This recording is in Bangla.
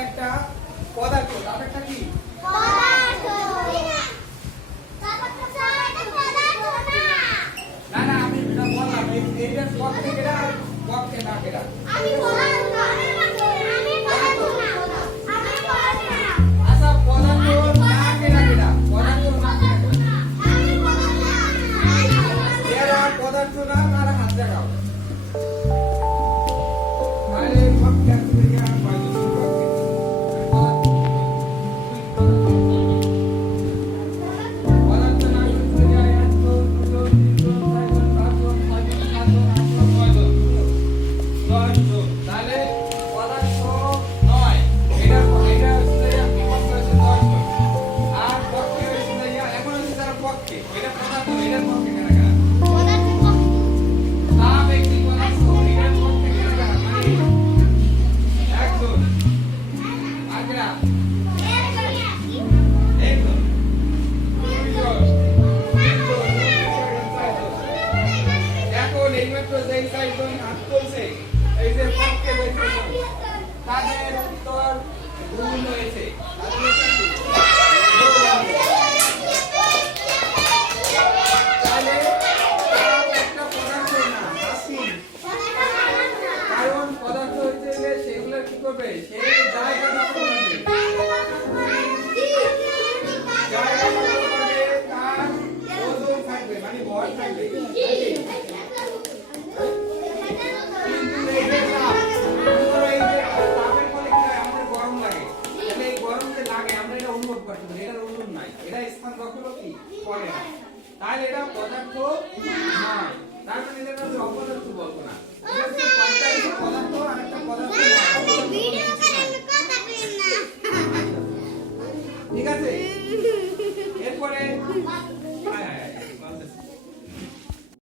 একটা পদার্থ। তাপ একটা কি? না না, আমি এটা বললাম এইটার পক্ষে কেডা আর পক্ষে না কেডা। আচ্ছা, পদার্থ না কেডা কেডা? পদার্থ না কেডা? যারা পদার্থ না তারা হাত দেখাও। তাহলে পক্ষে থেকে আর কয়জন পক্ষে? পদার্থ না করতে যায় 1 2 3 4 5 6 7 8 9 10 তাহলে পদার্থ 9 এটা হচ্ছে পক্ষে হচ্ছে 10 আর পক্ষে হচ্ছে এখন হচ্ছে তারা পক্ষে এটা পদার্থ এটার পক্ষে কেন কেন তাপ একটি পদার্থ এটার পক্ষে কেন কেন মানে একদম আগরা একদম এখন এইমাত্র যেই চারজন হাত তুলছে এই যে পক্ষে বসে তাদের উত্তর ভুল হয়েছে। তাহলে একটা পদার্থ না আসিন, কারণ পদার্থ হইতে গেলে সেগুলো কি করবে? সে জায়গা দখল করবে, জায়গা দখল করবে, তার ওজন থাকবে মানে ভর থাকবে। কিন্তু এই যে তাপ, ধরো এই যে তাপের ফলে কি হয়? আমাদের গরম লাগে, তাহলে এই গরম যে লাগে আমরা এটা অনুভব করতে পারি, এটার ওজন নাই, এটা স্থান দখল কি করে না, তাহলে এটা পদার্থ নয়। তার মানে এটা হচ্ছে অপদার্থ বলবো না, এটা হচ্ছে পদার্থ আর একটা পদার্থ নয়। ঠিক আছে, এরপরে